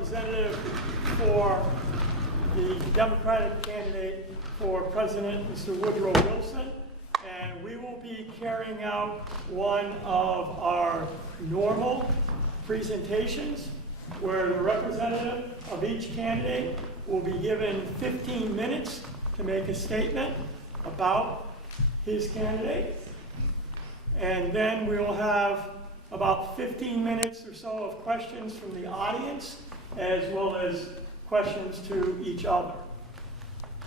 representative for the Democratic candidate for president, Mr. Woodrow Wilson, and we will be carrying out one of our normal presentations where the representative of each candidate will be given 15 minutes to make a statement about his candidate, and then we will have about 15 minutes or so of questions from the audience, as well as questions to each other.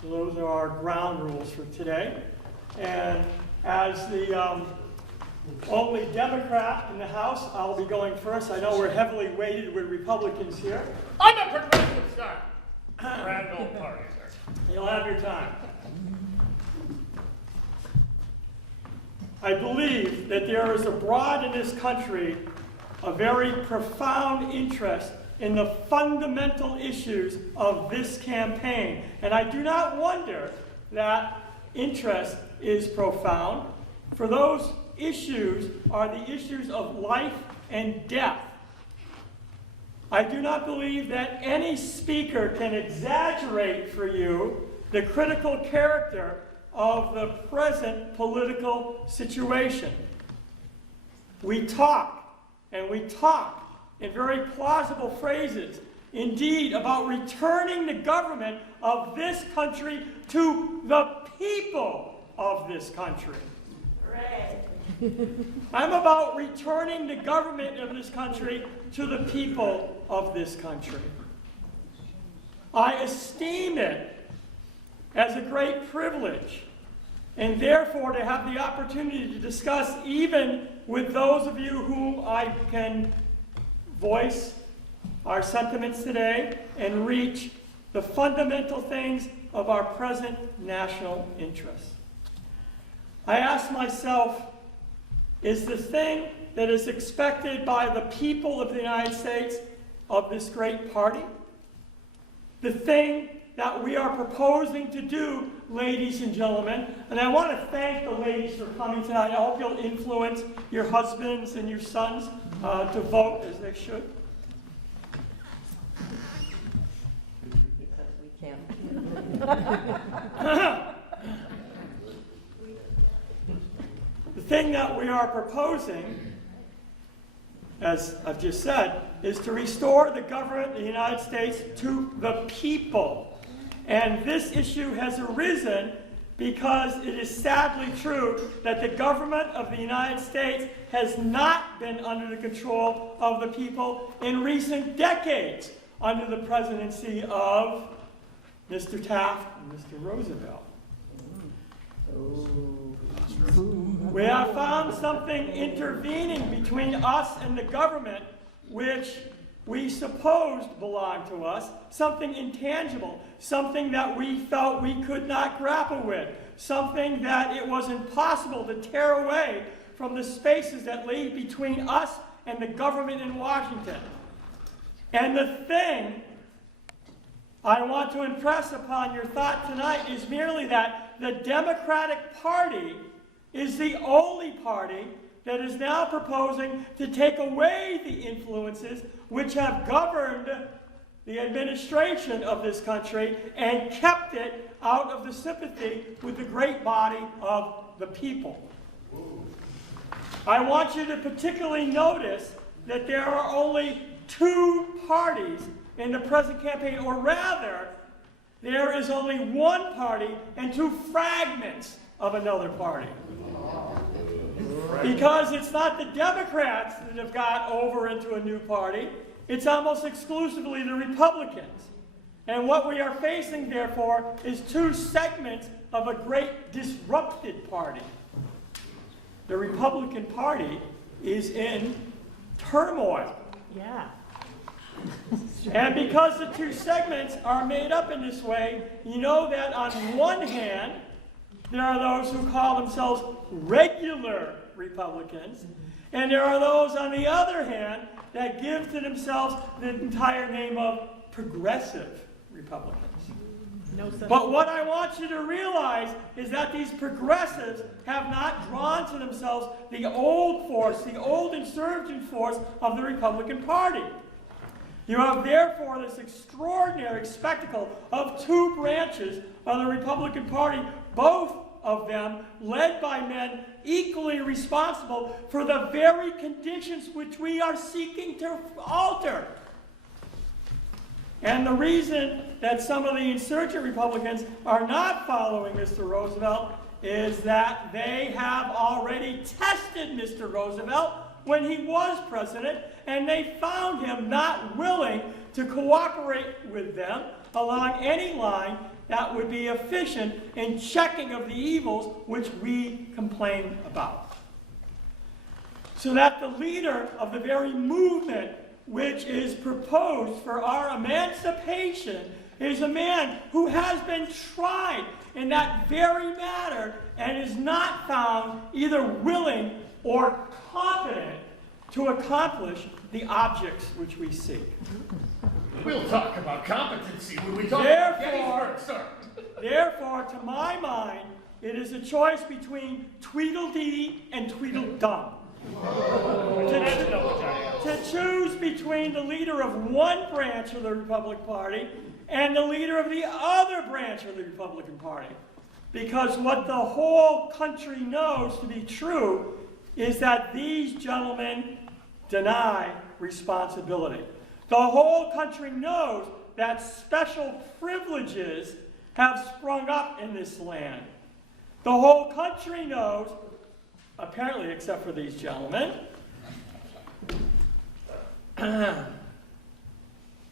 So those are our ground rules for today. And as the only Democrat in the House, I'll be going first. I know we're heavily weighted with Republicans here. I'm a progressive, sir. Grand old party, sir. You'll have your time. I believe that there is abroad in this country a very profound interest in the fundamental issues of this campaign. And I do not wonder that interest is profound, for those issues are the issues of life and death. I do not believe that any speaker can exaggerate for you the critical character of the present political situation. We talk, and we talk in very plausible phrases, indeed, about returning the government of this country to the people of this country. Right. I'm about returning the government of this country to the people of this country. I esteem it as a great privilege, and therefore to have the opportunity to discuss even with those of you whom I can voice our sentiments today and reach the fundamental things of our present national interest. I ask myself, is the thing that is expected by the people of the United States of this great party, the thing that we are proposing to do, ladies and gentlemen, and I want to thank the ladies for coming tonight. I hope you'll influence your husbands and your sons to vote as they should. Because we can't. The thing that we are proposing, as I've just said, is to restore the government of the United States to the people. And this issue has arisen because it is sadly true that the government of the United States has not been under the control of the people in recent decades under the presidency of Mr. Taft and Mr. Roosevelt. We have found something intervening between us and the government which we supposed belonged to us, something intangible, something that we felt we could not grapple with, something that it was impossible to tear away from the spaces that lay between us and the government in Washington. And the thing I want to impress upon your thought tonight is merely that the Democratic Party is the only party that is now proposing to take away the influences which have governed the administration of this country and kept it out of the sympathy with the great body of the people. I want you to particularly notice that there are only two parties in the present campaign, or rather, there is only one party and two fragments of another party. Because it's not the Democrats that have got over into a new party, it's almost exclusively the Republicans. And what we are facing, therefore, is two segments of a great disrupted party. The Republican Party is in turmoil. Yeah. And because the two segments are made up in this way, you know that on one hand, there are those who call themselves regular Republicans, and there are those on the other hand that give to themselves the entire name of progressive Republicans. No such But what I want you to realize is that these progressives have not drawn to themselves the old force, the old insurgent force of the Republican Party. You have therefore this extraordinary spectacle of two branches of the Republican Party, both of them led by men equally responsible for the very conditions which we are seeking to alter. And the reason that some of the insurgent Republicans are not following Mr. Roosevelt is that they have already tested Mr. Roosevelt when he was president, and they found him not willing to cooperate with them along any line that would be efficient in checking of the evils which we complain about. So that the leader of the very movement which is proposed for our emancipation is a man who has been tried in that very matter and is not found either willing or competent to accomplish the objects which we seek. We'll talk about competency when we talk about Gettysburg, sir. Therefore, to my mind, it is a choice between Tweedledee and Tweedledum. To choose between the leader of one branch of the Republican Party and the leader of the other branch of the Republican Party. Because what the whole country knows to be true is that these gentlemen deny responsibility. The whole country knows that special privileges have sprung up in this land. The whole country knows, apparently except for these gentlemen,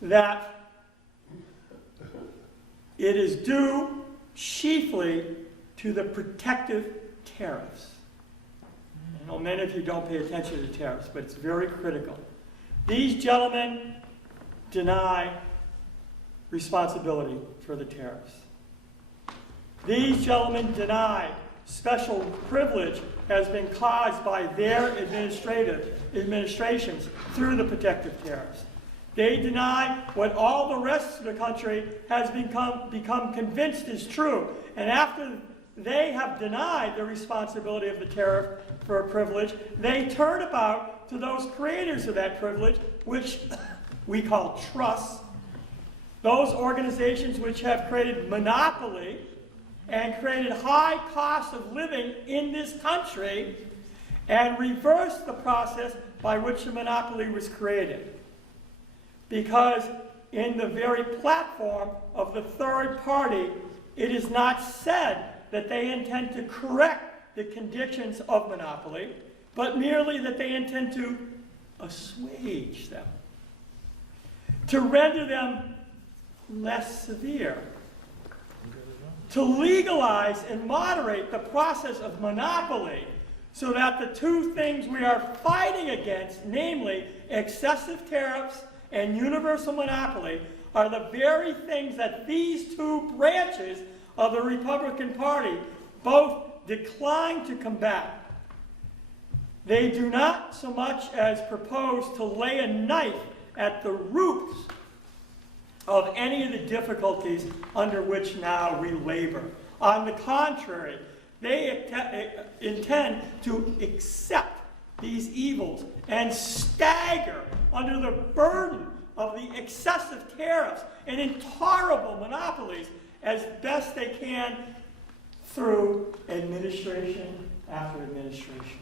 that it is due chiefly to the protective tariffs. I know many of you don't pay attention to tariffs, but it's very critical. These gentlemen deny responsibility for the tariffs. These gentlemen deny special privilege has been caused by their administrations through the protective tariffs. They deny what all the rest of the country has become convinced is true. And after they have denied the responsibility of the tariff for a privilege, they turn about to those creators of that privilege, which we call trusts, those organizations which have created monopoly and created high costs of living in this country and reversed the process by which the monopoly was created. Because in the very platform of the third party, it is not said that they intend to correct the conditions of monopoly, but merely that they intend to assuage them, to render them less severe, to legalize and moderate the process of monopoly so that the two things we are fighting against, namely excessive tariffs and universal monopoly, are the very things that these two branches of the Republican Party both decline to combat. They do not so much as propose to lay a knife at the roots of any of the difficulties under which now we labor. On the contrary, they intend to accept these evils and stagger under the burden of the excessive tariffs and intolerable monopolies as best they can through administration after administration.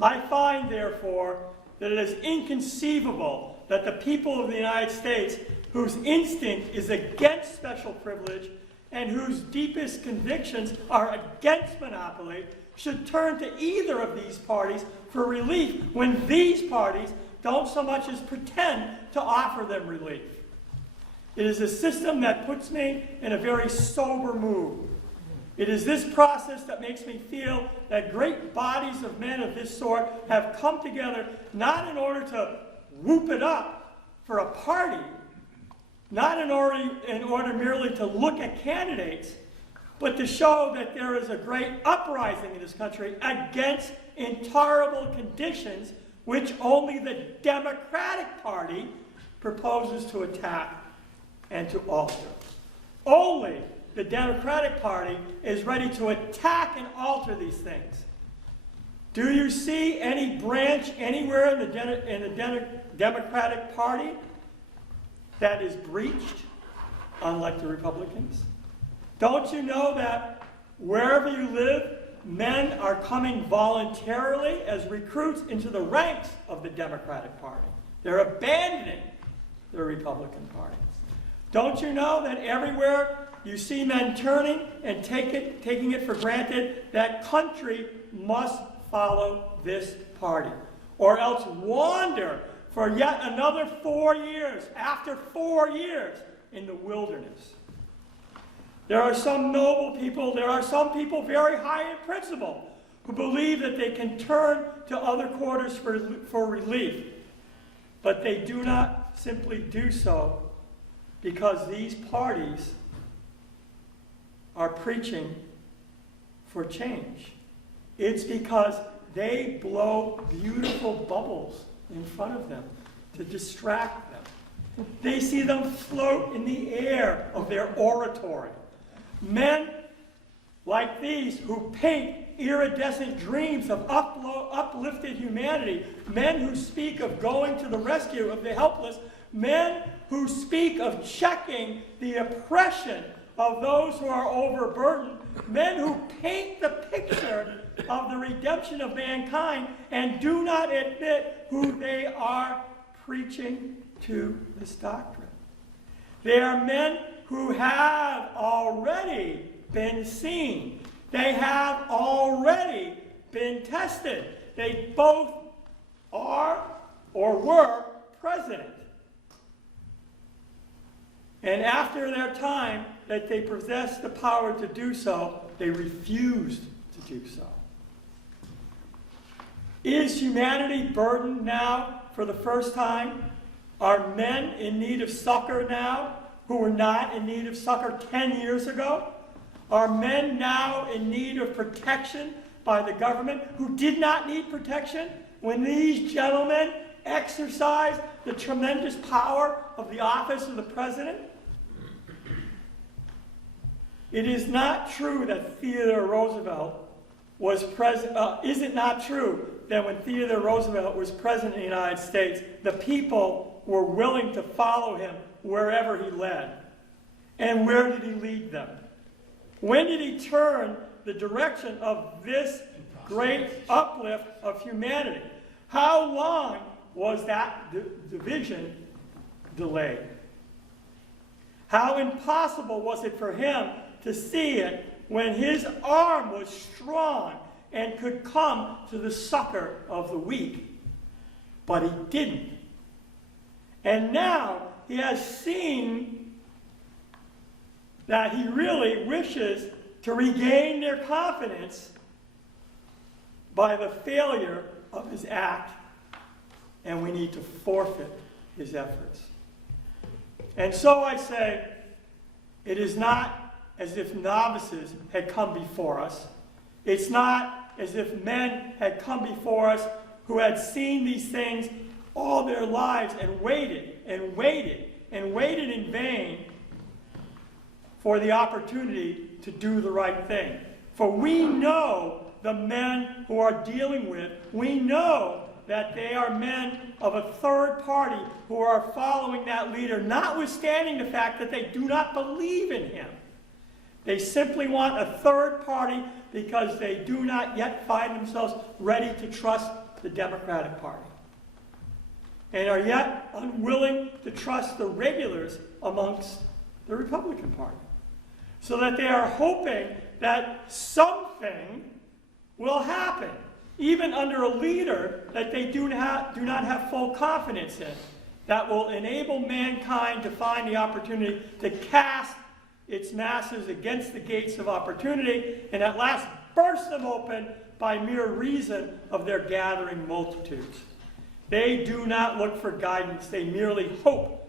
I find, therefore, that it is inconceivable that the people of the United States, whose instinct is against special privilege and whose deepest convictions are against monopoly, should turn to either of these parties for relief when these parties don't so much as pretend to offer them relief. It is a system that puts me in a very sober mood. It is this process that makes me feel that great bodies of men of this sort have come together not in order to whoop it up for a party, not in order merely to look at candidates, but to show that there is a great uprising in this country against intolerable conditions which only the Democratic Party proposes to attack and to alter. Only the Democratic Party is ready to attack and alter these things. Do you see any branch anywhere in the Democratic Party that is breached, unlike the Republicans? Don't you know that wherever you live, men are coming voluntarily as recruits into the ranks of the Democratic Party? They're abandoning the Republican Party. Don't you know that everywhere you see men turning and taking it for granted that country must follow this party, or else wander for yet another 4 years, after 4 years, in the wilderness? There are some noble people, there are some people very high in principle who believe that they can turn to other quarters for relief, but they do not simply do so because these parties are preaching for change. It's because they blow beautiful bubbles in front of them to distract them. They see them float in the air of their oratory. Men like these who paint iridescent dreams of uplifted humanity, men who speak of going to the rescue of the helpless, men who speak of checking the oppression of those who are overburdened, men who paint the picture of the redemption of mankind and do not admit who they are preaching to this doctrine. They are men who have already been seen. They have already been tested. They both are or were president. And after their time that they possessed the power to do so, they refused to do so. Is humanity burdened now for the first time? Are men in need of succor now who were not in need of succor 10 years ago? Are men now in need of protection by the government who did not need protection when these gentlemen exercised the tremendous power of the office of the president? It is not true that Theodore Roosevelt was president. Is it not true that when Theodore Roosevelt was president of the United States, the people were willing to follow him wherever he led? And where did he lead them? When did he turn the direction of this great uplift of humanity? How long was that division delayed? How impossible was it for him to see it when his arm was strong and could come to the succor of the weak? But he didn't. And now he has seen that he really wishes to regain their confidence by the failure of his act, and we need to forfeit his efforts. And so I say, it is not as if novices had come before us. It's not as if men had come before us who had seen these things all their lives and waited and waited and waited in vain for the opportunity to do the right thing. For we know the men who are dealing with, we know that they are men of a third party who are following that leader, notwithstanding the fact that they do not believe in him. They simply want a third party because they do not yet find themselves ready to trust the Democratic Party, and are yet unwilling to trust the regulars amongst the Republican Party. So that they are hoping that something will happen, even under a leader that they do not have full confidence in, that will enable mankind to find the opportunity to cast its masses against the gates of opportunity, and at last burst them open by mere reason of their gathering multitudes. They do not look for guidance, they merely hope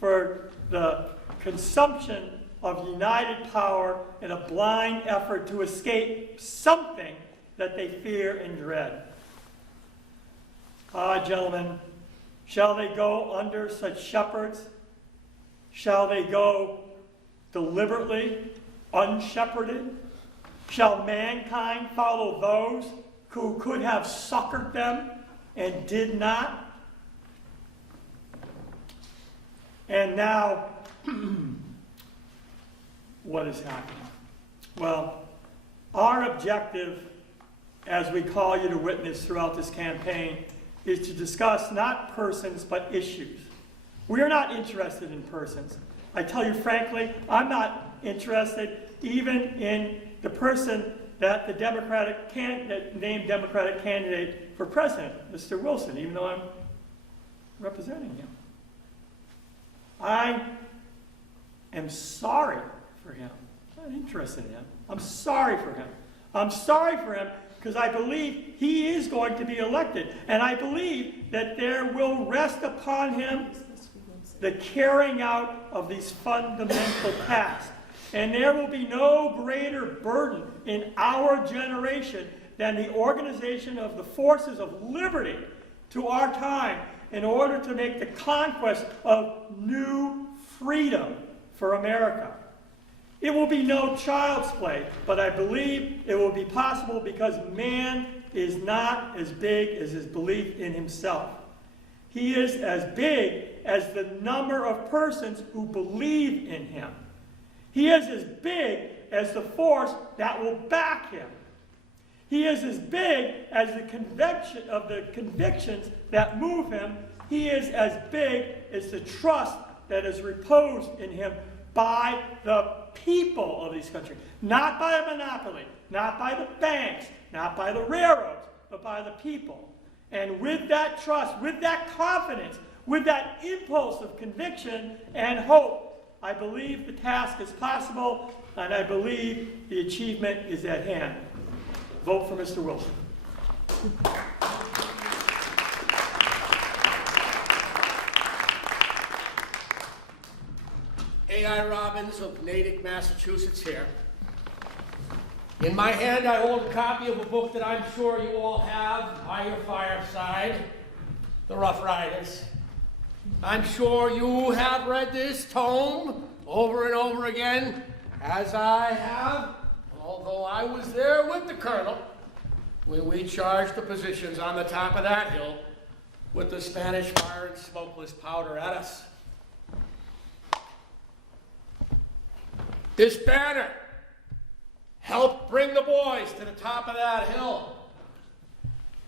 for the consumption of united power in a blind effort to escape something that they fear and dread. Ah, gentlemen, shall they go under such shepherds? Shall they go deliberately unshepherded? Shall mankind follow those who could have succored them and did not. And now, what is happening? Well, our objective, as we call you to witness throughout this campaign, is to discuss not persons, but issues. We are not interested in persons. I tell you frankly, I'm not interested even in the person that the named Democratic candidate for president, Mr. Wilson, even though I'm representing him. I am sorry for him. I'm not interested in him. I'm sorry for him. I'm sorry for him because I believe he is going to be elected. And I believe that there will rest upon him the carrying out of these fundamental tasks. And there will be no greater burden in our generation than the organization of the forces of liberty to our time in order to make the conquest of new freedom for America. It will be no child's play, but I believe it will be possible because man is not as big as his belief in himself. He is as big as the number of persons who believe in him. He is as big as the force that will back him. He is as big as the conviction of the convictions that move him. He is as big as the trust that is reposed in him by the people of this country. Not by a monopoly, not by the banks, not by the railroads, but by the people. And with that trust, with that confidence, with that impulse of conviction and hope, I believe the task is possible, and I believe the achievement is at hand. Vote for Mr. Wilson. A.I. Robbins of Natick, Massachusetts here. In my hand, I hold a copy of a book that I'm sure you all have by your fireside, The Rough Riders. I'm sure you have read this tome over and over again, as I have, although I was there with the Colonel when we charged the positions on the top of that hill with the Spanish firing smokeless powder at us. This banner helped bring the boys to the top of that hill.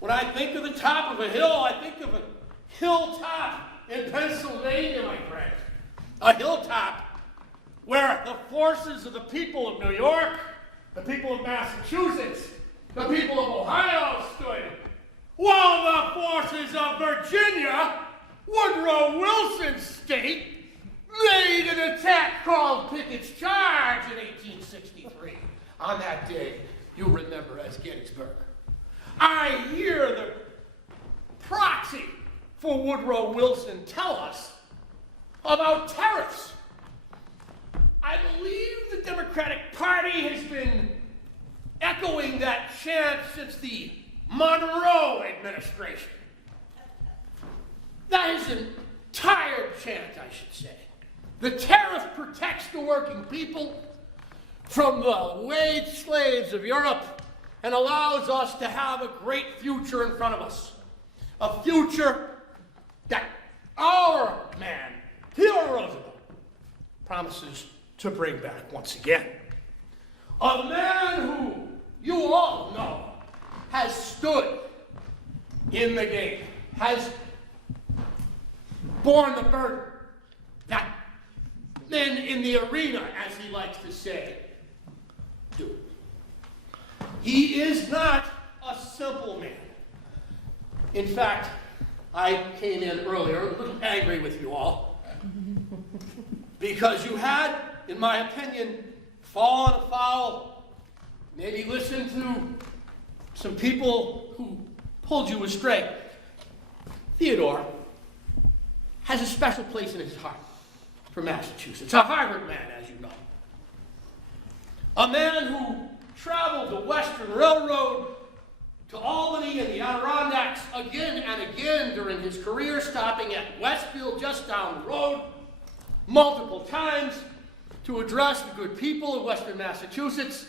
When I think of the top of a hill, I think of a hilltop in Pennsylvania, my friend. A hilltop where the forces of the people of New York, the people of Massachusetts, the people of Ohio stood, while the forces of Virginia, Woodrow Wilson's state, made an attack called Pickett's Charge in 1863. On that day, you remember as Gettysburg. I hear the proxy for Woodrow Wilson tell us about tariffs. I believe the Democratic Party has been echoing that chant since the Monroe administration. That is an tired chant, I should say. The tariff protects the working people from the wage slaves of Europe and allows us to have a great future in front of us. A future that our man, Theodore Roosevelt, promises to bring back once again. A man who you all know has stood in the game, has borne the burden, that men in the arena, as he likes to say, do. He is not a simple man. In fact, I came in earlier a little angry with you all because you had, in my opinion, fallen afoul, maybe listened to some people who pulled you astray. Theodore has a special place in his heart for Massachusetts, a Harvard man, as you know. A man who traveled the Western Railroad to Albany and the Adirondacks again and again during his career, stopping at Westfield just down the road multiple times to address the good people of Western Massachusetts.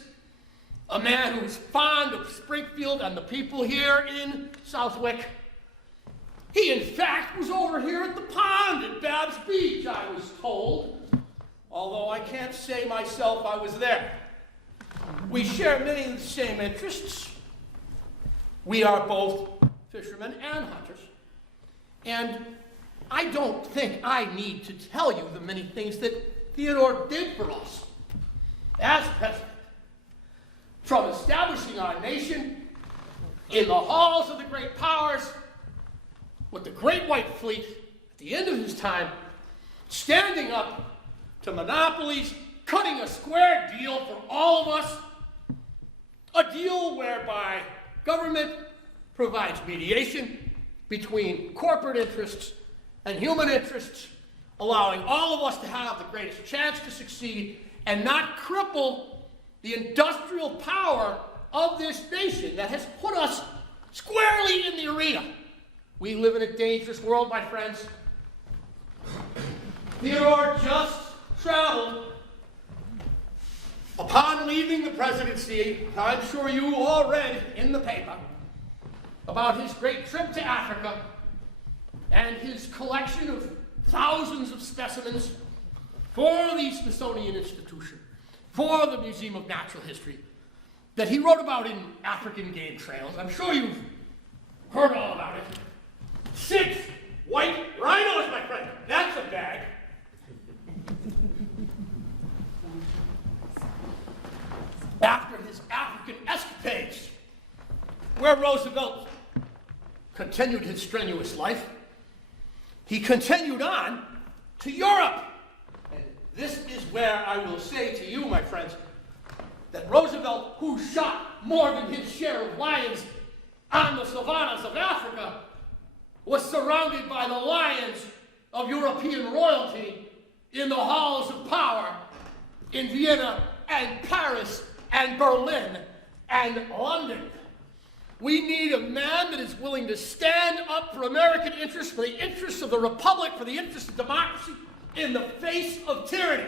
a man who's fond of Springfield and the people here in Southwick. He, in fact, was over here at the pond at Babb's Beach, I was told, although I can't say myself I was there. We share many of the same interests. We are both fishermen and hunters. And I don't think I need to tell you the many things that Theodore did for us as president. From establishing our nation in the halls of the great powers with the Great White Fleet at the end of his time, standing up to monopolies, cutting a square deal for all of us, a deal whereby government provides mediation between corporate interests and human interests, allowing all of us to have the greatest chance to succeed and not cripple the industrial power of this nation that has put us squarely in the arena. We live in a dangerous world, my friends. Theodore just traveled. Upon leaving the presidency, I'm sure you all read in the paper about his great trip to Africa and his collection of thousands of specimens for the Smithsonian Institution, for the Museum of Natural History, that he wrote about in African Game Trails. I'm sure you've heard all about it. 6 white rhinos, my friend. That's a bag. After his African escapades, where Roosevelt continued his strenuous life, he continued on to Europe. And this is where I will say to you, my friends, that Roosevelt, who shot more than his share of lions on the savannas of Africa, was surrounded by the lions of European royalty in the halls of power in Vienna and Paris and Berlin and London. We need a man that is willing to stand up for American interests, for the interests of the Republic, for the interests of democracy in the face of tyranny.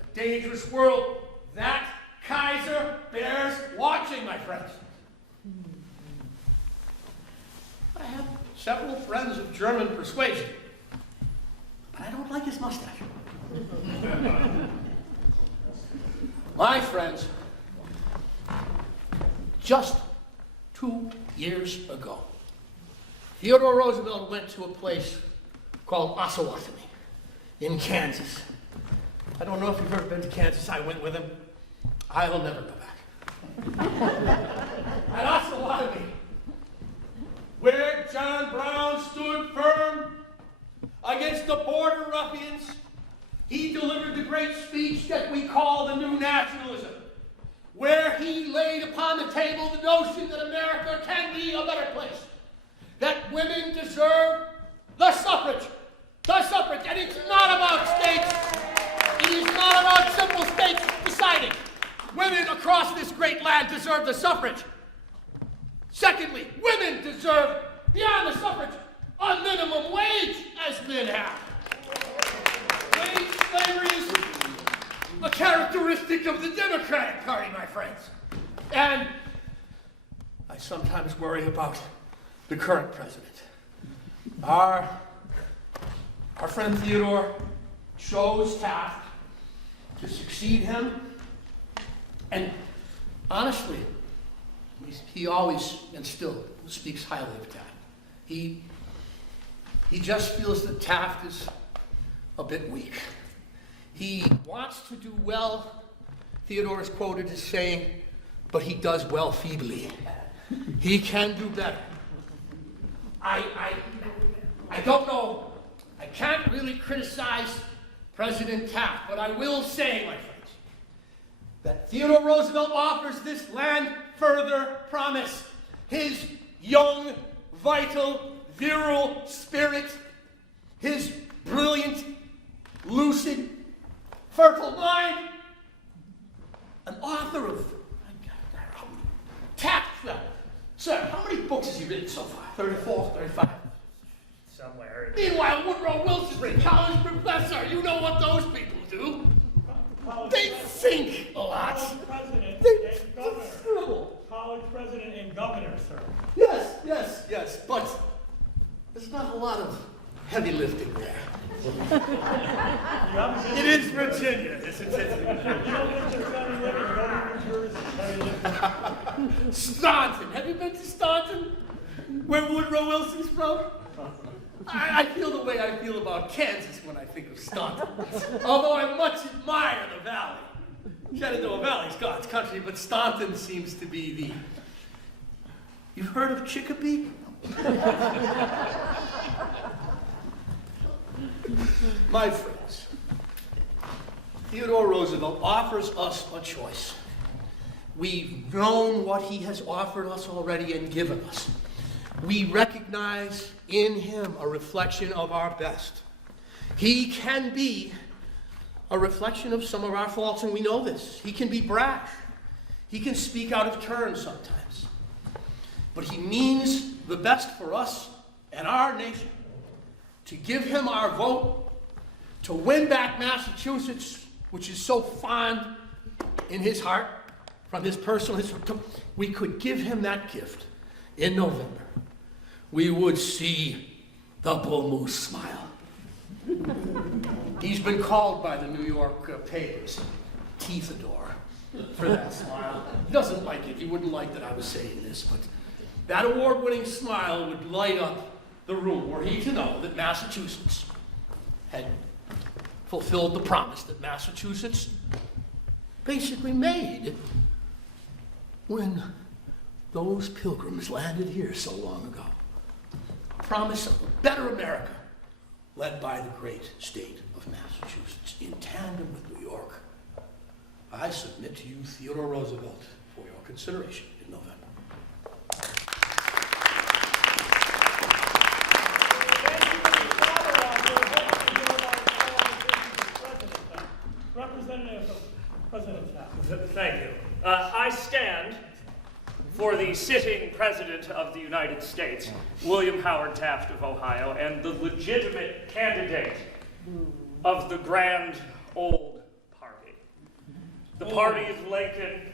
A dangerous world. That Kaiser bears watching, my friends. I have several friends of German persuasion, but I don't like his mustache. My friends, just 2 years ago, Theodore Roosevelt went to a place called Osawatomie in Kansas. I don't know if you've ever been to Kansas. I went with him. I'll never go back. At Osawatomie, where John Brown stood firm against the border ruffians, he delivered the great speech that we call the New Nationalism, where he laid upon the table the notion that America can be a better place, that women deserve the suffrage, and it's not about states. It is not about simple states deciding. Women across this great land deserve the suffrage. Secondly, women deserve, beyond the suffrage, a minimum wage as men have. Wage slavery is a characteristic of the Democratic Party, my friends. And I sometimes worry about the current president. Our friend Theodore chose Taft to succeed him. And honestly, he always and still speaks highly of Taft. He just feels that Taft is a bit weak. He wants to do well, Theodore is quoted as saying, but he does well feebly. He can do better. I don't know, I can't really criticize President Taft, but I will say, my friends, that Theodore Roosevelt offers this land further promise. His young, vital, virile spirit, his brilliant, lucid, fertile mind, an author of Taft. Sir, how many books has he written so far? 34, 35? Somewhere. Meanwhile, Woodrow Wilson, college professor, you know what those people do. They think a lot. President, They governor. College president and governor, sir. Yes, but there's not a lot of heavy lifting there. You haven't been It is Virginia, isn't it? You don't think there's any living, go to New Jersey. Very different. Staunton. Have you been to Staunton? Where Woodrow Wilson's from? I feel the way I feel about Kansas when I think of Staunton. Although I much admire the Valley. Shenandoah Valley's God's country, but Staunton seems to be the... You've heard of Chicopee? My friends, Theodore Roosevelt offers us a choice. We've known what he has offered us already and given us. We recognize in him a reflection of our best. He can be a reflection of some of our faults, and we know this. He can be brash. He can speak out of turn sometimes. But he means the best for us and our nation. To give him our vote, to win back Massachusetts, which is so fond in his heart, from his personal history, we could give him that gift in November. We would see the bull moose smile. He's been called by the New York papers Teethador for that smile. He doesn't like it. He wouldn't like that I was saying this, but that award-winning smile would light up the room were he to know that Massachusetts had fulfilled the promise that Massachusetts basically made when those pilgrims landed here so long ago. A promise of a better America led by the great state of Massachusetts in tandem with New York. I submit to you Theodore Roosevelt for your consideration in November. Representative of President's House. Thank you. I stand for the sitting President of the United States, William Howard Taft of Ohio, and the legitimate candidate of the grand old party. The party of Lincoln,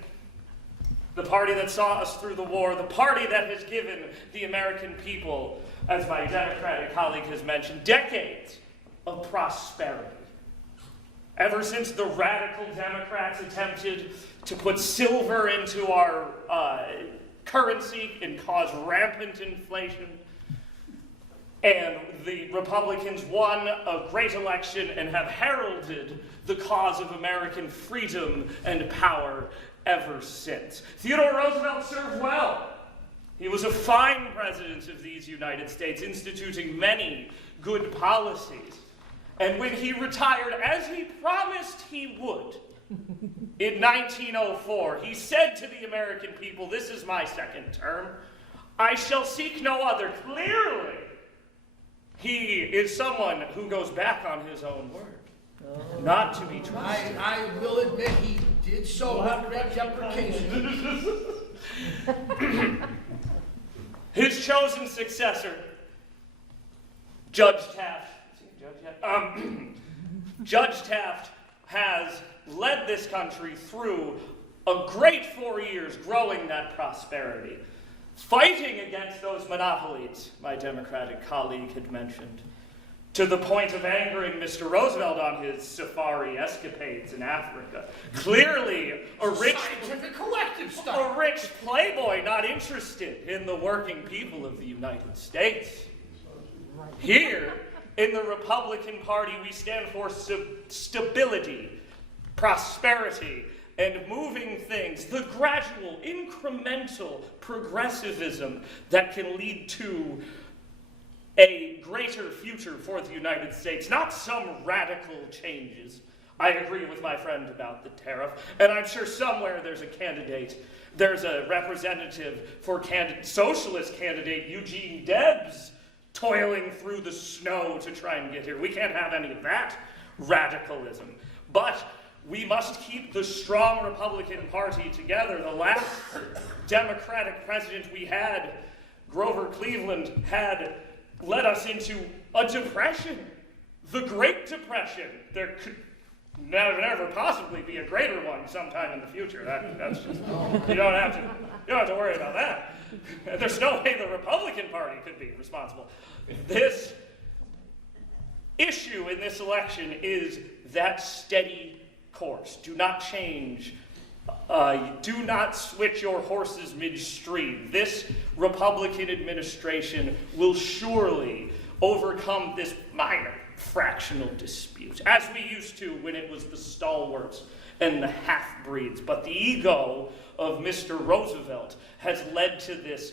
the party that saw us through the war, the party that has given the American people, as my Democratic colleague has mentioned, decades of prosperity. Ever since the radical Democrats attempted to put silver into our currency and cause rampant inflation, and the Republicans won a great election and have heralded the cause of American freedom and power ever since. Theodore Roosevelt served well. He was a fine president of these United States, instituting many good policies. And when he retired, as he promised he would, in 1904, he said to the American people, "This is my second term. I shall seek no other." Clearly, he is someone who goes back on his own word, not to be trusted. I will admit he did so with great deprecation. His chosen successor, Judge Taft, Judge Taft has led this country through a great 4 years growing that prosperity, fighting against those monopolies my Democratic colleague had mentioned, to the point of angering Mr. Roosevelt on his safari escapades in Africa. Clearly, a rich playboy not interested in the working people of the United States. Here, in the Republican Party, we stand for stability, prosperity, and moving things, the gradual, incremental progressivism that can lead to a greater future for the United States, not some radical changes. I agree with my friend about the tariff, and I'm sure somewhere there's a representative for socialist candidate Eugene Debs toiling through the snow to try and get here. We can't have any of that radicalism. But we must keep the strong Republican Party together. The last Democratic president we had, Grover Cleveland, had led us into a depression, the Great Depression. never possibly be a greater one sometime in the future. That's just, you don't have to worry about that. There's no way the Republican Party could be responsible. This issue in this election is that steady course. Do not change. Do not switch your horses midstream. This Republican administration will surely overcome this minor fractional dispute, as we used to when it was the stalwarts and the half-breeds. But the ego of Mr. Roosevelt has led to this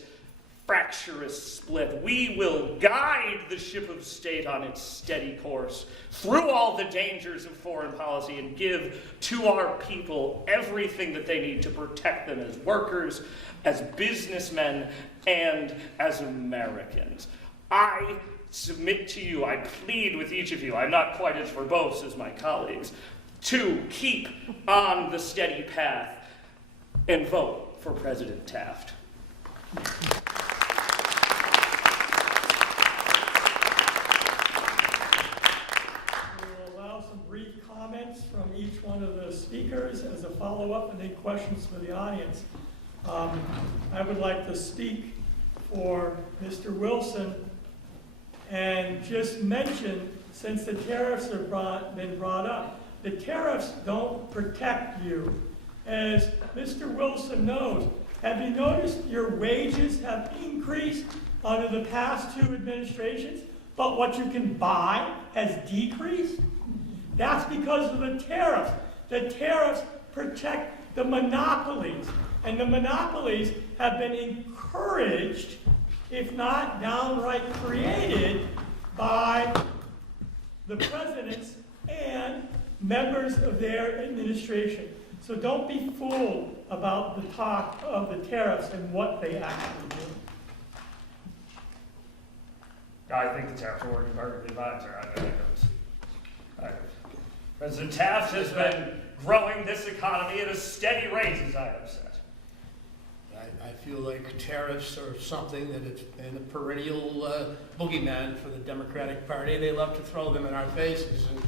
fractious split. We will guide the ship of state on its steady course through all the dangers of foreign policy and give to our people everything that they need to protect them as workers, as businessmen, and as Americans. I submit to you, I plead with each of you, I'm not quite as verbose as my colleagues, to keep on the steady path and vote for President Taft. Brief comments from each one of the speakers as a follow-up, and then questions for the audience. I would like to speak for Mr. Wilson and just mention, since the tariffs have been brought up, the tariffs don't protect you. As Mr. Wilson knows, have you noticed your wages have increased under the past two administrations, but what you can buy has decreased? That's because of the tariffs. The tariffs protect the monopolies, and the monopolies have been encouraged, if not downright created, by the presidents and members of their administration. So don't be fooled about the talk of the tariffs and what they actually do. I think the tariffs are working perfectly fine, sir. President Taft has been growing this economy at a steady rate, as I have said. I feel like tariffs are something that it's been a perennial boogeyman for the Democratic Party. They love to throw them in our faces and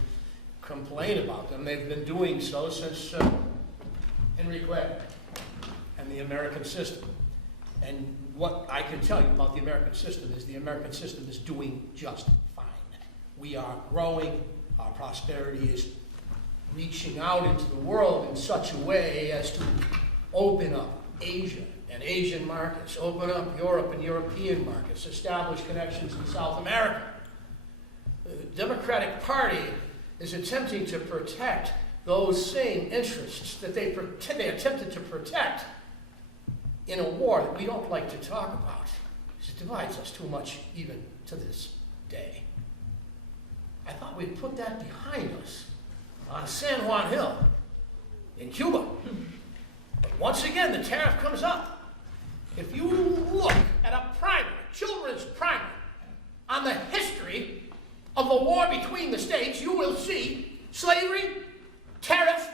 complain about them. They've been doing so since Henry Clay and the American system. And what I can tell you about the American system is the American system is doing just fine. We are growing. Our prosperity is reaching out into the world in such a way as to open up Asia and Asian markets, open up Europe and European markets, establish connections in South America. The Democratic Party is attempting to protect those same interests that they attempted to protect in a war that we don't like to talk about. It divides us too much even to this day. I thought we'd put that behind us on San Juan Hill in Cuba. But once again, the tariff comes up. If you look at a primer, children's primer, on the history of the war between the states, you will see slavery, tariff,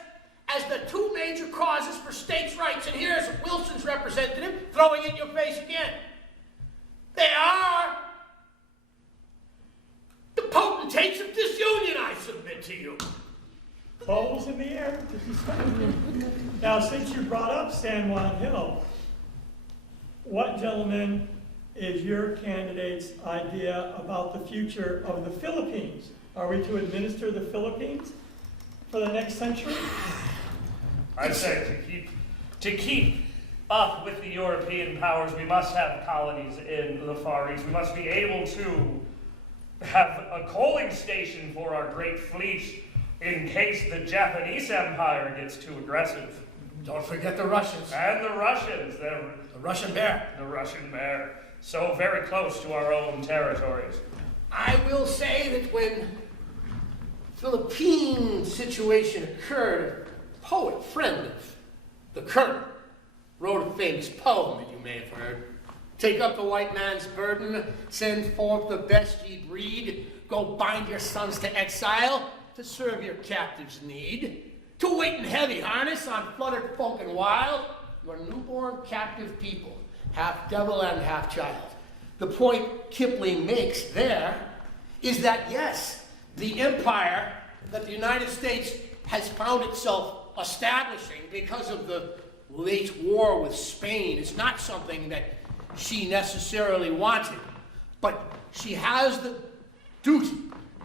as the two major causes for states' rights. And here's Wilson's representative throwing it in your face again. They are the potentates of disunion, I submit to you. Balls in the air. Now, since you brought up San Juan Hill, what, gentlemen, is your candidate's idea about the future of the Philippines? Are we to administer the Philippines for the next century? I'd say to keep up with the European powers, we must have colonies in the Far East. We must be able to have a coaling station for our great fleet in case the Japanese Empire gets too aggressive. Don't forget the Russians. And the Russians. The Russian bear. The Russian bear. So very close to our own territories. I will say that when the Philippine situation occurred, a poet, friend of the Colonel, wrote a famous poem that you may have heard. Take up the white man's burden, send forth the best ye breed, go bind your sons to exile, to serve your captives' need, to wait in heavy harness on fluttered folk and wild, your newborn captive people, half devil and half child. The point Kipling makes there is that, yes, the empire that the United States has found itself establishing because of the late war with Spain is not something that she necessarily wanted, but she has the duty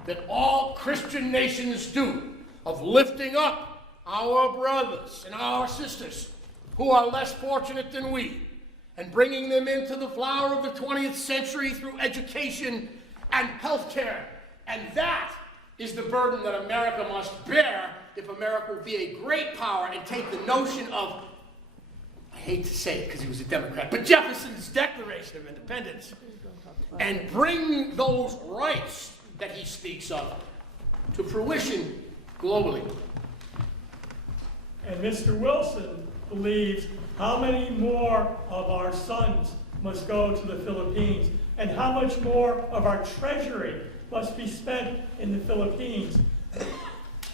that all Christian nations do of lifting up our brothers and our sisters who are less fortunate than we, and bringing them into the flower of the 20th century through education and healthcare. And that is the burden that America must bear if America will be a great power and take the notion of, I hate to say it because he was a Democrat, but Jefferson's Declaration of Independence, and bring those rights that he speaks of to fruition globally. And Mr. Wilson believes how many more of our sons must go to the Philippines and how much more of our treasury must be spent in the Philippines.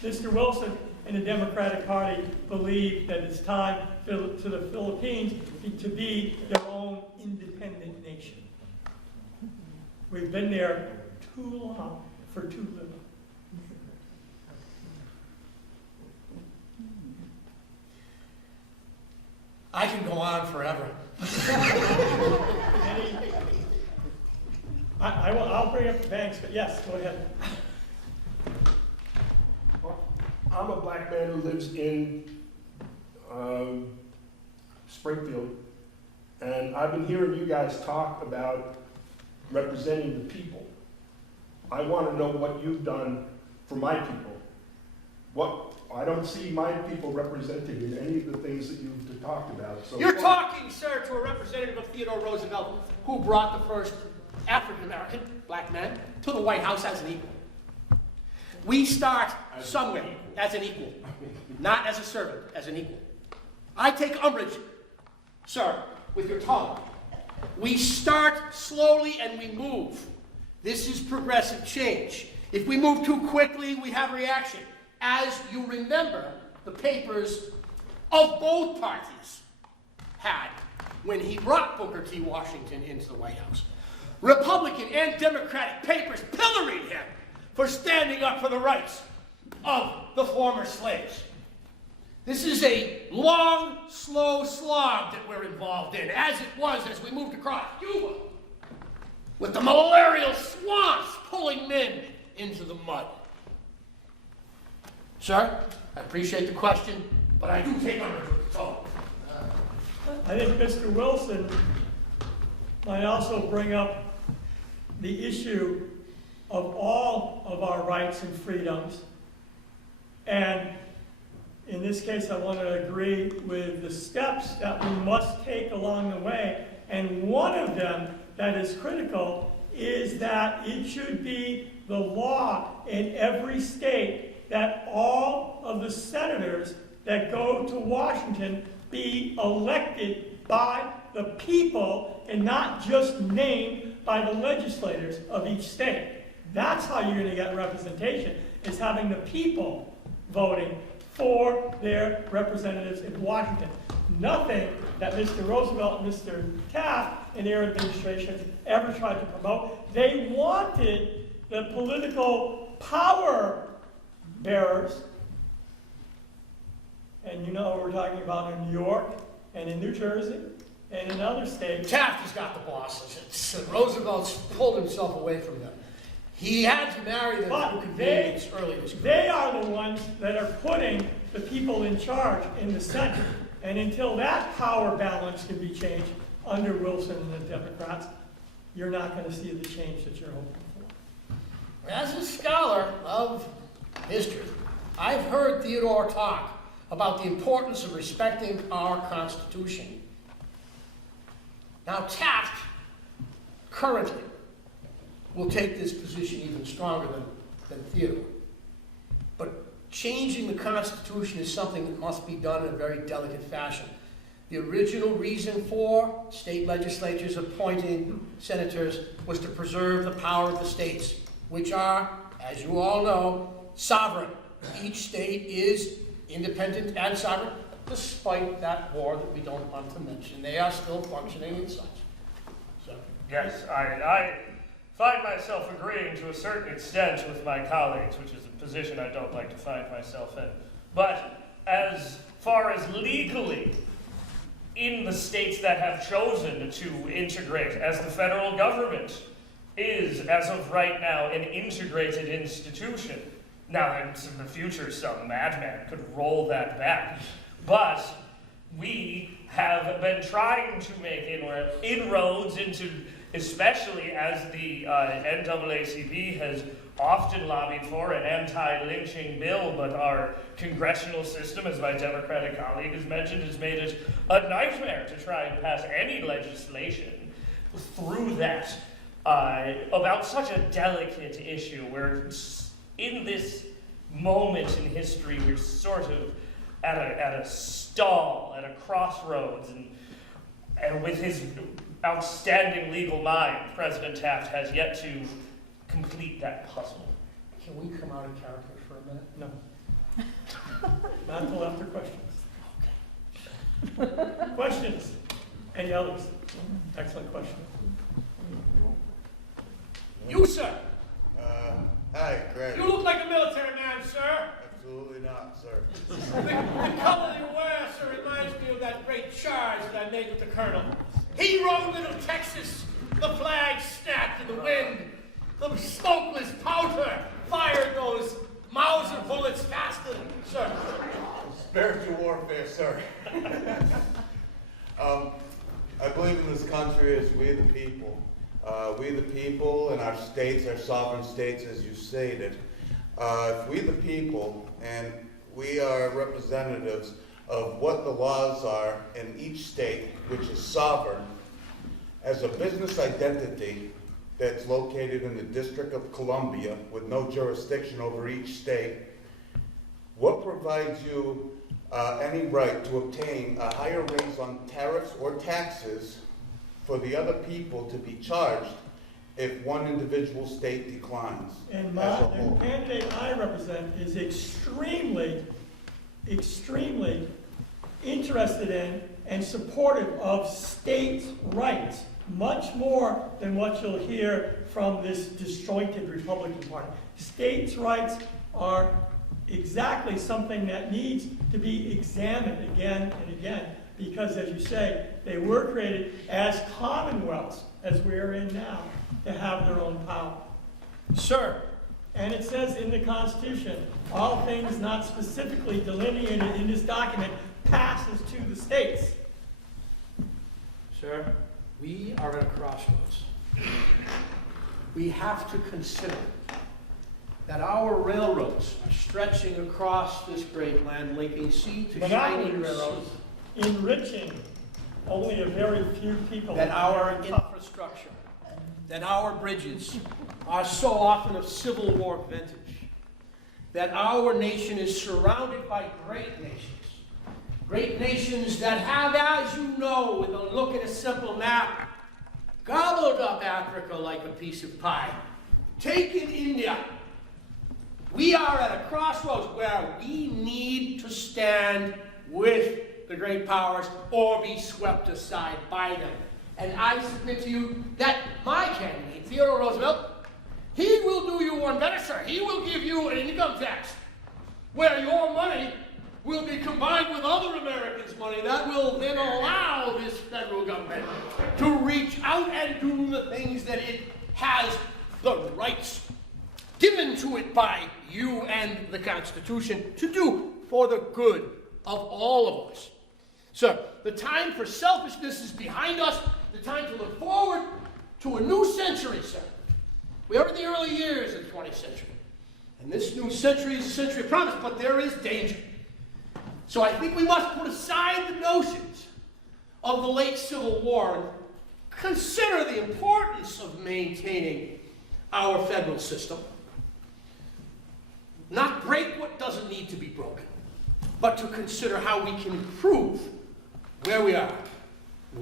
Mr. Wilson and the Democratic Party believe that it's time to the Philippines to be their own independent nation. We've been there too long for too little. I can go on forever. I'll bring up the banks, but yes, go ahead. I'm a black man who lives in Springfield, and I've been hearing you guys talk about representing the people. I want to know what you've done for my people. I don't see my people represented in any of the things that you've talked about. So You're talking, sir, to a representative of Theodore Roosevelt, who brought the first African-American, black man, to the White House as an equal. We start somewhere as an equal, not as a servant, as an equal. I take umbrage, sir, with your tongue. We start slowly and we move. This is progressive change. If we move too quickly, we have reaction. As you remember, the papers of both parties had when he brought Booker T. Washington into the White House. Republican and Democratic papers pilloried him for standing up for the rights of the former slaves. This is a long, slow slog that we're involved in, as it was as we moved across Cuba, with the malarial swamps pulling men into the mud. Sir, I appreciate the question, but I do take umbrage with the tone. I think Mr. Wilson might also bring up the issue of all of our rights and freedoms. And in this case, I want to agree with the steps that we must take along the way. And one of them that is critical is that it should be the law in every state that all of the senators that go to Washington be elected by the people and not just named by the legislators of each state. That's how you're going to get representation, is having the people voting for their representatives in Washington. Nothing that Mr. Roosevelt and Mr. Taft and their administrations ever tried to promote. They wanted the political power bearers, and you know what we're talking about in New York and in New Jersey and in other states. Taft has got the bosses. Roosevelt's pulled himself away from them. He had to marry them through convenience early this year. They are the ones that are putting the people in charge in the Senate. And until that power balance can be changed under Wilson and the Democrats, you're not going to see the change that you're hoping for. As a scholar of history, I've heard Theodore talk about the importance of respecting our Constitution. Now, Taft currently will take this position even stronger than Theodore. But changing the Constitution is something that must be done in a very delicate fashion. The original reason for state legislatures appointing senators was to preserve the power of the states, which are, as you all know, sovereign. Each state is independent and sovereign, despite that war that we don't want to mention. They are still functioning and such. So, Yes, I find myself agreeing to a certain extent with my colleagues, which is a position I don't like to find myself in. But as far as legally, in the states that have chosen to integrate, as the federal government is, as of right now, an integrated institution. Now, in the future, some madman could roll that back. But we have been trying to make inroads into, especially as the NAACP has often lobbied for, an anti-lynching bill, but our congressional system, as my Democratic colleague has mentioned, has made it a nightmare to try and pass any legislation through that about such a delicate issue where in this moment in history we're sort of at a stall, at a crossroads, and with his outstanding legal mind, President Taft has yet to complete that puzzle. Can we come out of character for a minute? No. Not until after questions. Questions? Any others? Excellent question. You, sir. Hi, Greg. You look like a military man, sir. Absolutely not, sir. The color you wear, sir, reminds me of that great charge that I made with the colonel. He rode little Texas. The flag snapped in the wind. The smokeless powder fired those Mauser bullets faster, sir. Spiritual warfare, sir. I believe in this country as we the people. We the people and our states, our sovereign states, as you stated. If we the people, and we are representatives of what the laws are in each state, which is sovereign, as a business identity that's located in the District of Columbia with no jurisdiction over each state, what provides you any right to obtain a higher raise on tariffs or taxes for the other people to be charged if one individual state declines And as a the whole? candidate I represent is extremely interested in and supportive of states' rights, much more than what you'll hear from this disjointed Republican Party. States' rights are exactly something that needs to be examined again and again, because, as you say, they were created as commonwealths, as we're in now, to have their own power. Sir. And it says in the Constitution, all things not specifically delineated in this document passes to the states. Sir, we are at a crossroads. We have to consider that our railroads are stretching across this great land, linking sea to Monopoly shining railroads, sea. enriching only a very few people. That our infrastructure, that our bridges are so often of Civil War vintage, that our nation is surrounded by great nations that have, as you know, with a look at a simple map, gobbled up Africa like a piece of pie, taken India. We are at a crossroads where we need to stand with the great powers or be swept aside by them. And I submit to you that my candidate, Theodore Roosevelt, he will do you one better, sir. He will give you an income tax where your money will be combined with other Americans' money that will then allow this federal government to reach out and do the things that it has the rights given to it by you and the Constitution to do for the good of all of us. Sir, the time for selfishness is behind us. The time to look forward to a new century, sir. We are in the early years of the 20th century. And this new century is a century of promise, but there is danger. So I think we must put aside the notions of the late Civil War and consider the importance of maintaining our federal system. Not break what doesn't need to be broken, but to consider how we can improve where we are,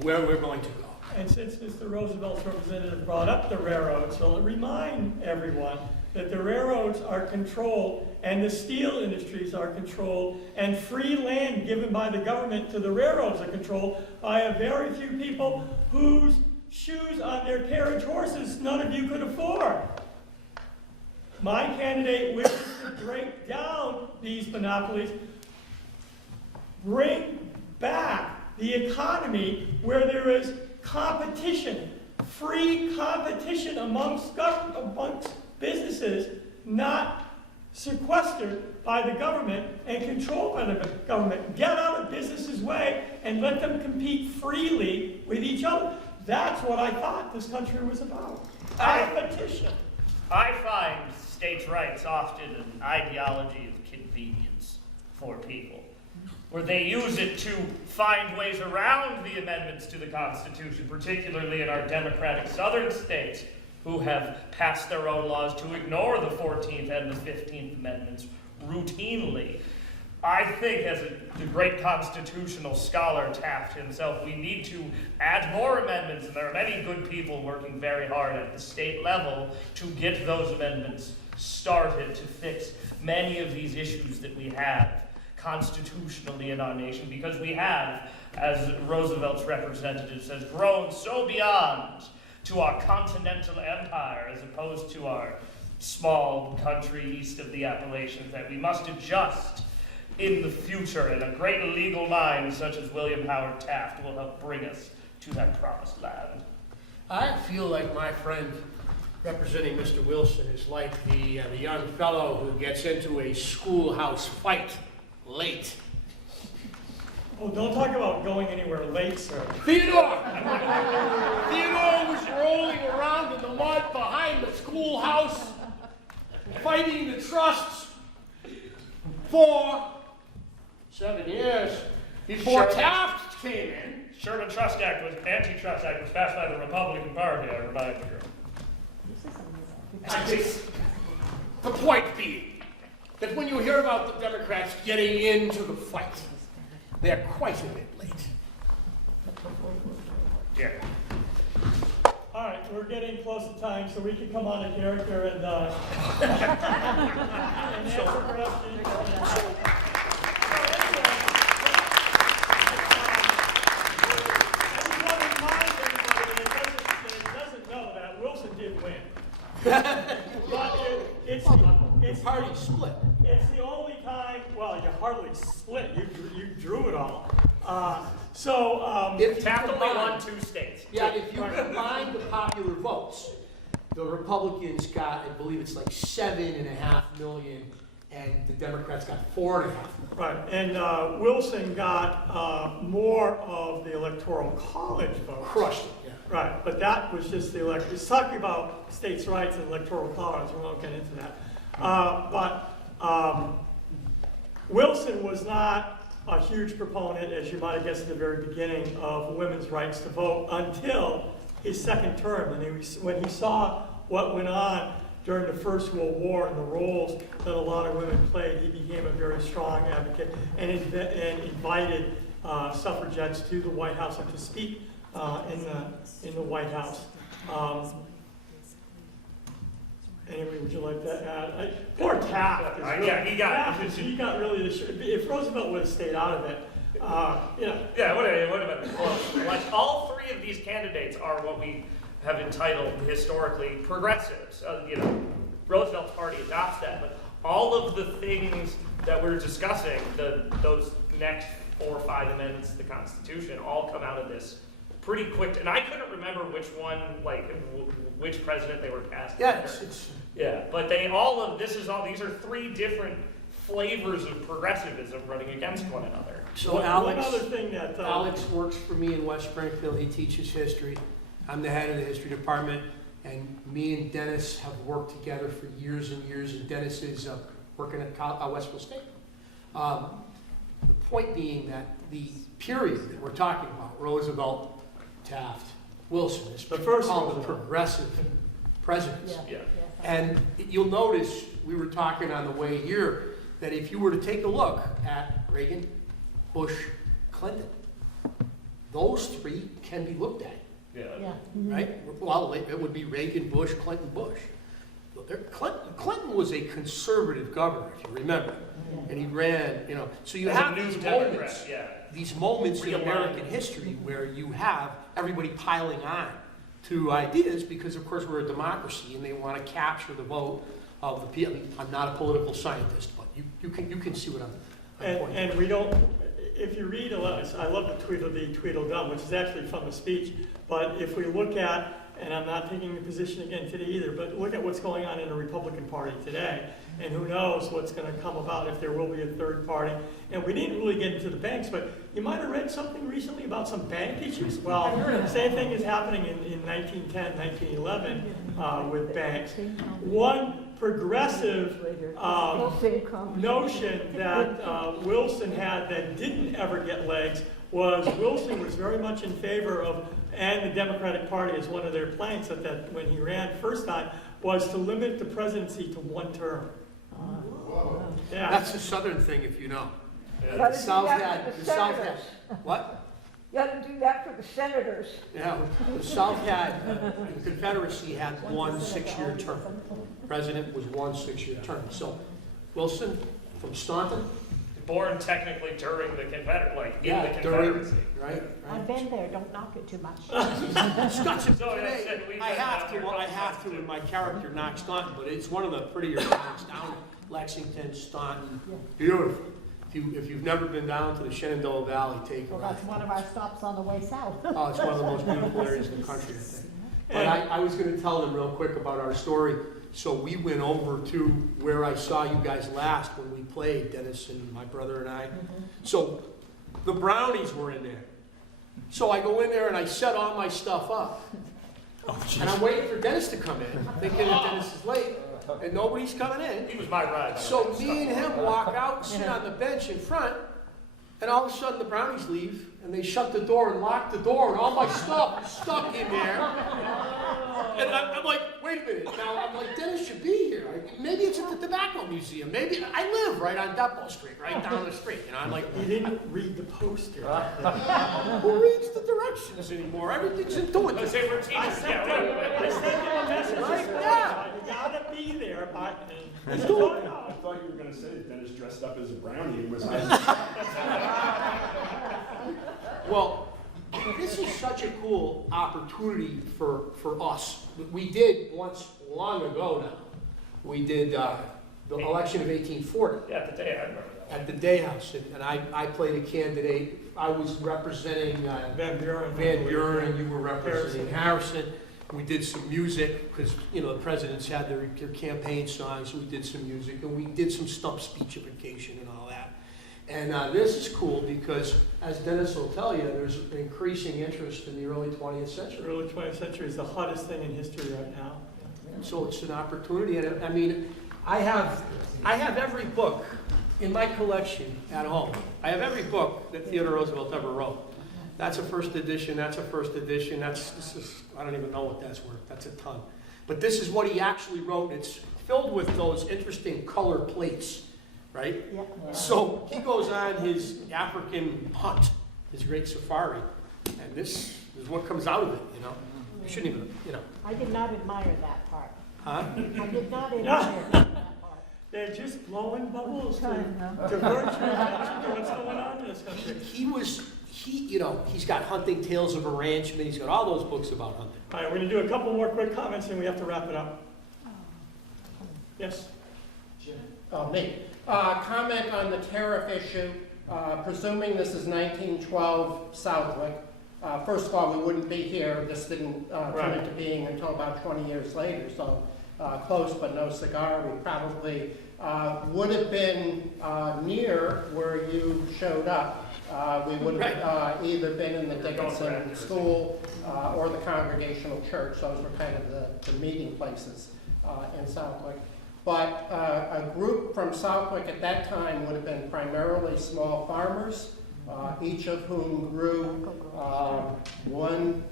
where we're going to go. And since Mr. Roosevelt's representative brought up the railroads, so I'll remind everyone that the railroads are controlled and the steel industries are controlled and free land given by the government to the railroads are controlled by a very few people whose shoes on their carriage horses none of you could afford. My candidate wishes to break down these monopolies bring back the economy where there is competition, free competition amongst businesses, not sequestered by the government and controlled by the government. Get out of business's way and let them compete freely with each other. That's what I thought this country was about. Competition. I find states' rights often an ideology of convenience for people, where they use it to find ways around the amendments to the Constitution, particularly in our democratic southern states, who have passed their own laws to ignore the 14th and the 15th Amendments routinely. I think, as the great constitutional scholar Taft himself, we need to add more amendments, and there are many good people working very hard at the state level to get those amendments started to fix many of these issues that we have constitutionally in our nation, because we have, as Roosevelt's representative says, grown so beyond to our continental empire as opposed to our small country east of the Appalachians that we must adjust in the future, and a great legal mind such as William Howard Taft will help bring us to that promised land. I feel like my friend representing Mr. Wilson is like the young fellow who gets into a schoolhouse fight late. Oh, don't talk about going anywhere late, sir. Theodore! Theodore was rolling around in the mud behind the schoolhouse, fighting the trusts for 7 years before Taft came in. Sherman Trust Act was Antitrust Act was passed by the Republican Party, I remind you. The point being that when you hear about the Democrats getting into the fight, they're quite a bit late. Yeah. All right, we're getting close to time, so we can come on a character and answer questions. I just want to remind everybody that doesn't know that Wilson did win. But it's Party split. It's the only time, well, you hardly split, you drew it all. If you Taft only combine- won 2 states. Yeah, if you combine the popular votes, the Republicans got, I believe it's like 7.5 million, and the Democrats got 4.5 million. Right, and Wilson got more of the Electoral College votes. Crushed it, yeah. Right, but that was just the election. It's talking about states' rights and Electoral College. We won't get into that. Wilson was not a huge proponent, as you might have guessed at the very beginning, of women's rights to vote until his second term. And when he saw what went on during the First World War and the roles that a lot of women played, he became a very strong advocate and invited suffragettes to the White House and to speak in the White House. Anyway, would you like to add? Poor Taft. He got really if Roosevelt would have stayed out of it, Yeah, what about the like all 3 of these candidates are what we have entitled historically progressives. Roosevelt's party adopts that, but all of the things that we're discussing, those next 4 or 5 amendments to the Constitution, all come out of this pretty quick. And I couldn't remember which one, which president they were passed. Yeah, but these are 3 different flavors of progressivism running against one another. So one Alex, other thing that Alex works for me in West Springfield. He teaches history. I'm the head of the history department, and me and Dennis have worked together for years and years, and Dennis is working at Westfield State. The point being that the period that we're talking about, Roosevelt, Taft, Wilson, is The first called the Roosevelt. progressive presidents. Yeah. And you'll notice, we were talking on the way here, that if you were to take a look at Reagan, Bush, Clinton, those 3 can be looked at, Yeah. right? Well, it would be Reagan, Bush, Clinton, Bush. Clinton was a conservative governor, if you remember, and he ran, so you As have a new these Democrat, moments, yeah. these moments in Realignment. American history where you have everybody piling on to ideas because, of course, we're a democracy and they want to capture the vote of the people. I'm not a political scientist, but you can see what I'm pointing. and we don't. if you read a lot, I love the Tweedledum, which is actually from the speech, but if we look at, and I'm not taking a position again today either, but look at what's going on in the Republican Party today, and who knows what's going to come about if there will be a third party. And we didn't really get into the banks, but you might have read something recently about some bank issues. Well, the same thing is happening in 1910, 1911 with banks. One progressive notion that Wilson had that didn't ever get legs was Wilson was very much in favor of, and the Democratic Party as one of their planks that when he ran first time, was to limit the presidency to one term. Yeah. That's the Southern thing, if you know. You gotta The do South that had, for the the South had, senators. what? You gotta do that for the senators. Yeah, the South had, the Confederacy had 1 6-year term. President was 1 6-year term. So Wilson from Staunton, Born technically during the Confederate, in the yeah, during, Confederacy. right? I've been there, don't knock it too much. Discussion So, yeah, today, said we've I been have down to, there I have to in my character, not Staunton, but it's one of the prettier towns down in Lexington, Staunton, beautiful. If you've never been down to the Shenandoah Valley, take a Well, ride. that's one of our stops on the way south. Oh, it's one of the most beautiful areas in the country, I think. But I was gonna tell them real quick about our story. So we went over to where I saw you guys last when we played, Dennis and my brother and I. So the Brownies were in there. So I go in there and I set all my stuff up. And I'm waiting for Dennis to come in, thinking that Dennis is late, and nobody's coming in. He was my ride. So me and him walk out, sit on the bench in front, and all of a sudden the Brownies leave, and they shut the door and lock the door, and all my stuff is stuck in there. And I'm like, wait a minute. Now I'm like, Dennis should be here. Maybe it's at the Tobacco Museum. Maybe I live right on Depot Street, right down the street. You know, I'm like, You didn't read the poster. who reads the directions anymore? Everything's intuitive. Say we're teachers, yeah, I wait. sent you a message. Right, yeah. You gotta be there, but. I thought you were gonna say that Dennis dressed up as a brownie and was. Well, this is such a cool opportunity for us. We did once, long ago now, we did the election of 1840 Yeah, the day I remember that. at the Day House, and I played a candidate. I was representing Van Buren. Van Buren, and you were representing Harrison. We did some music, because, you know, the presidents had their campaign songs, so we did some music, and we did some stump speechification and all that. And this is cool because, as Dennis will tell you, there's an increasing interest in the early 20th century. The early 20th century is the hottest thing in history right now. So it's an opportunity, and I mean, I have every book in my collection at home. I have every book that Theodore Roosevelt ever wrote. That's a first edition, that's a first edition, this is, I don't even know what that's worth, that's a ton. But this is what he actually wrote, and it's filled with those interesting color plates, right? Yeah. So he goes on his African hunt, his great safari, and this is what comes out of it, you know? You shouldn't even, you know. I did not admire that part. Huh? I did not admire that part. They're just blowing bubbles to divert your attention to what's going on in this country. You know, he's got Hunting Tales of a Ranch, and then he's got all those books about hunting. All right, we're going to do a couple more quick comments and we have to wrap it up. Yes? Me. Comment on the tariff issue. Presuming this is 1912 Southwick. First of all, we wouldn't be here. This didn't come Right. into being until about 20 years later. So close but no cigar. We probably would have been near where you showed up. We would have either been in the Dickinson School or the Congregational Church. Those were kind of the meeting places in Southwick. But a group from Southwick at that time would have been primarily small farmers, each of whom grew 1,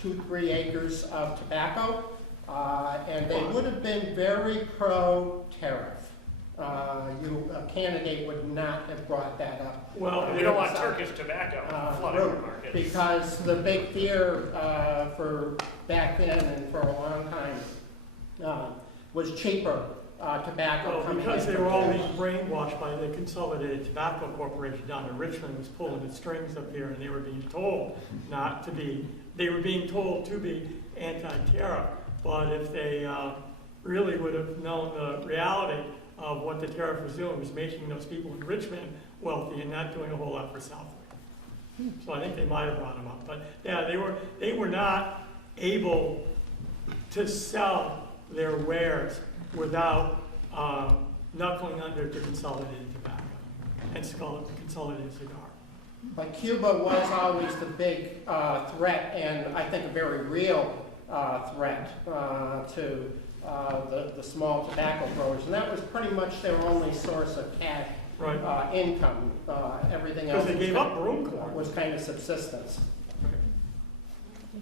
2, 3 acres of tobacco, and they would have been very pro-tariff. A candidate would not have brought that up. Well, We don't want Turkish tobacco flooding our market. Because the big fear for back then and for a long time was cheaper tobacco well, coming in. because they were all being brainwashed by the Consolidated Tobacco Corporation down in Richmond was pulling its strings up here, and they were being told not to be, they were being told to be anti-tariff. But if they really would have known the reality, of what the tariff was doing, was making those people in Richmond wealthy and not doing a whole lot for Southwick. So I think they might have brought them up, but yeah, they were not able to sell their wares without knuckling under to consolidated tobacco and consolidated cigar. But Cuba was always the big threat, and I think a very real threat to the small tobacco growers, and that was pretty much their only source of cash income. Everything else Because they gave up broom corn. was kind of subsistence.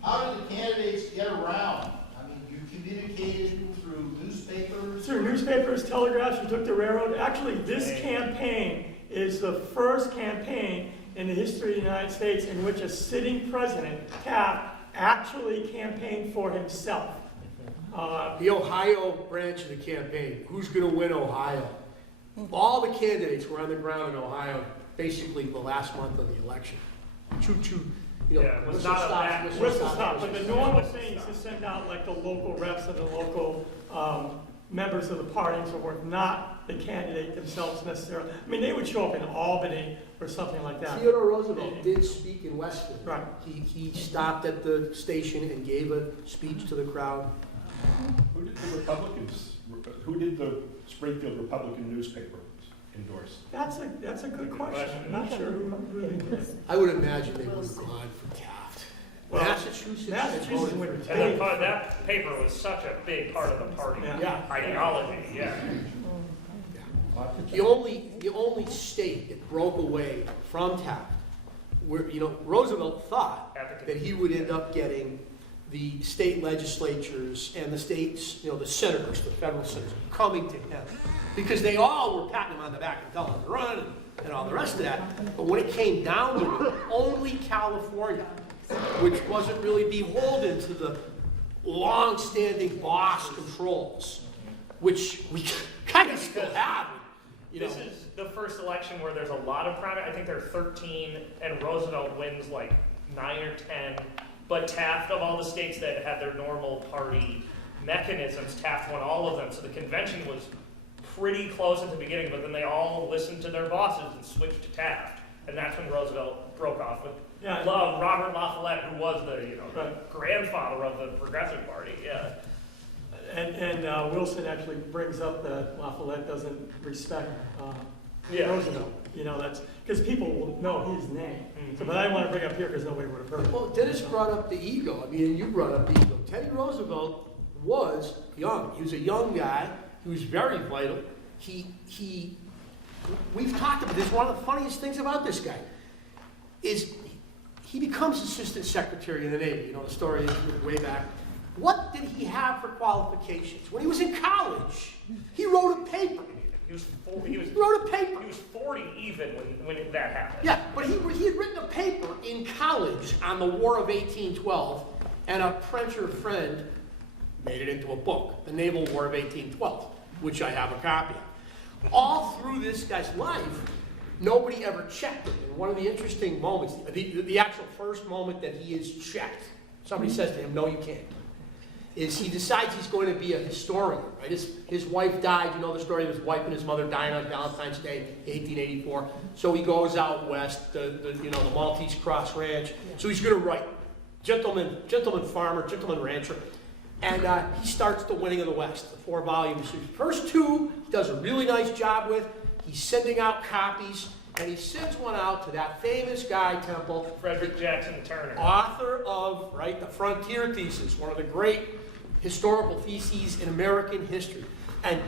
How did the candidates get around? I mean, you communicated through newspapers? Through newspapers, telegraphs, you took the railroad. Actually, this campaign is the first campaign in the history of the United States in which a sitting president, Taft, actually campaigned for himself. The Ohio branch of the campaign, who's going to win Ohio? All the candidates were on the ground in Ohio basically the last month of the election. Choo-choo, you know, Yeah, it was whistle not a stops, back- Whistle stop, but the normal thing is to send out like the local reps and the local members of the party and so forth, not the candidate themselves necessarily. I mean, they would show up in Albany or something like that. Theodore Roosevelt did speak in Westville. Right. He stopped at the station and gave a speech to the crowd. Who did the Republicans, who did the Springfield Republican newspaper endorse? That's a good question. I'm not sure who they did. I would imagine they would have gone for Taft. Well, Massachusetts Massachusetts voted would for have And Taft. that paper was such a big part of the party Yeah. ideology, yeah. The only state that broke away from Taft, where, you know, Roosevelt thought that he would end up getting the state legislatures and the states, you know, the senators, the federal senators, coming to him. Because they all were patting him on the back and telling him to run and all the rest of that. But when it came down to it, only California, which wasn't really beholden to the long-standing boss controls, which we kind of still have. You know. This is the first election where there's a lot of primary. I think there are 13, and Roosevelt wins like 9 or 10. But Taft, of all the states that had their normal party mechanisms, Taft won all of them. So the convention was pretty close at the beginning, but then they all listened to their bosses and switched to Taft. And that's when Roosevelt broke off with Robert La Follette, who was the grandfather of the Progressive Party. Yeah. And Wilson actually brings up that La Follette doesn't respect Roosevelt. You know, that's because people will know his name. Mm-hmm. So, but I didn't want to bring it up here because nobody would have heard it. Well, Dennis brought up the ego. I mean, and you brought up the ego. Teddy Roosevelt was young. He was a young guy. He was very vital. We've talked about this. One of the funniest things about this guy is he becomes assistant secretary in the Navy. You know, the story is way back. What did he have for qualifications? When he was in college, he wrote a paper. He wrote a paper. He was 40 even when that happened. Yeah, but he had written a paper in college on the War of 1812, and a Frencher friend made it into a book, The Naval War of 1812, which I have a copy of. All through this guy's life, nobody ever checked him. And one of the interesting moments, the actual first moment that he is checked, somebody says to him, "No, you can't," is he decides he's going to be a historian, right? His wife died, you know the story of his wife and his mother dying on Valentine's Day, 1884. So he goes out west, the Maltese Cross Ranch. So he's going to write, gentleman farmer, gentleman rancher. And he starts The Winning of the West, the 4 volumes. The first 2 he does a really nice job with. He's sending out copies, and he sends one out to that famous guy, Temple. Frederick Jackson Turner. Author of, the Frontier Thesis, one of the great historical theses in American history. And,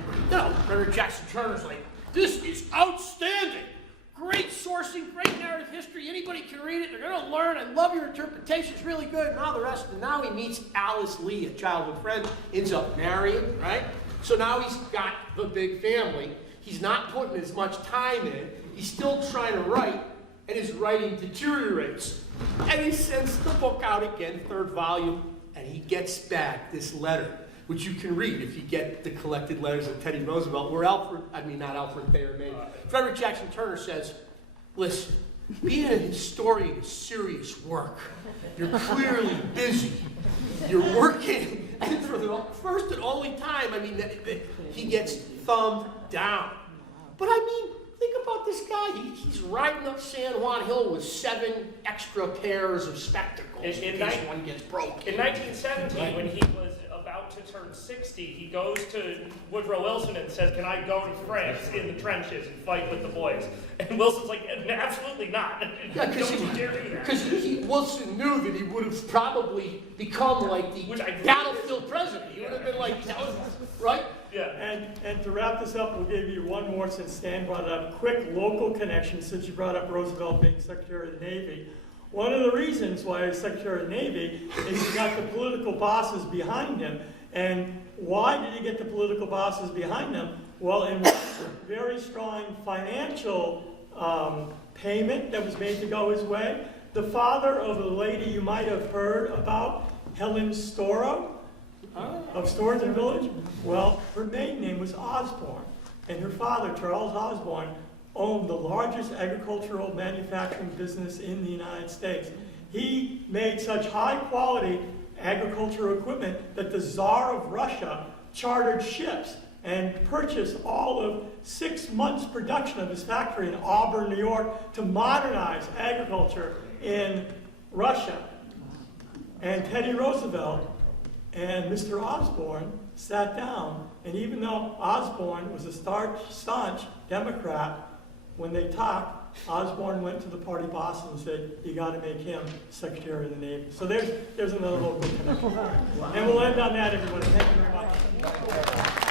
Frederick Jackson Turner's like, this is outstanding. Great sourcing, great narrative history. Anybody can read it. They're going to learn. I love your interpretation. It's really good. And all the rest. And now he meets Alice Lee, a childhood friend, ends up marrying, right? So now he's got the big family. He's not putting as much time in. He's still trying to write, and his writing deteriorates. And he sends the book out again, 3rd volume, and he gets back this letter, which you can read if you get the collected letters of Teddy Roosevelt, where Frederick Jackson Turner says, "Listen, being a historian is serious work. You're clearly busy. You're working And for the first and only time, I mean, he gets thumbed down. But I mean, think about this guy. He's riding up San Juan Hill with 7 extra pairs of spectacles in case one gets broken. In 1917, when he was about to turn 60, he goes to Woodrow Wilson and says, "Can I go to France in the trenches and fight with the boys?" And Wilson's like, "Absolutely not. Yeah, Don't you dare do that." Because Wilson knew that he would have probably become like the battlefield president. He would have been like, right? Yeah. And to wrap this up, we'll give you one more since Stan brought it up. Quick local connection since you brought up Roosevelt being Secretary of the Navy. One of the reasons why he's Secretary of the Navy is he's got the political bosses behind him. And why did he get the political bosses behind him? Well, in one very strong financial payment that was made to go his way, the father of a lady you might have heard about, Helen Storrow, of Storrington Village. Well, her maiden name was Osborne, and her father, Charles Osborne, owned the largest agricultural manufacturing business in the United States. He made such high-quality agricultural equipment that the Tsar of Russia chartered ships and purchased all of 6 months' production of his factory in Auburn, New York, to modernize agriculture in Russia. And Teddy Roosevelt and Mr. Osborne sat down, and even though Osborne was a staunch Democrat, when they talked, Osborne went to the party boss and said, "You got to make him Secretary of the Navy." So there's another local connection. And we'll end on that, everybody. Thank you very much.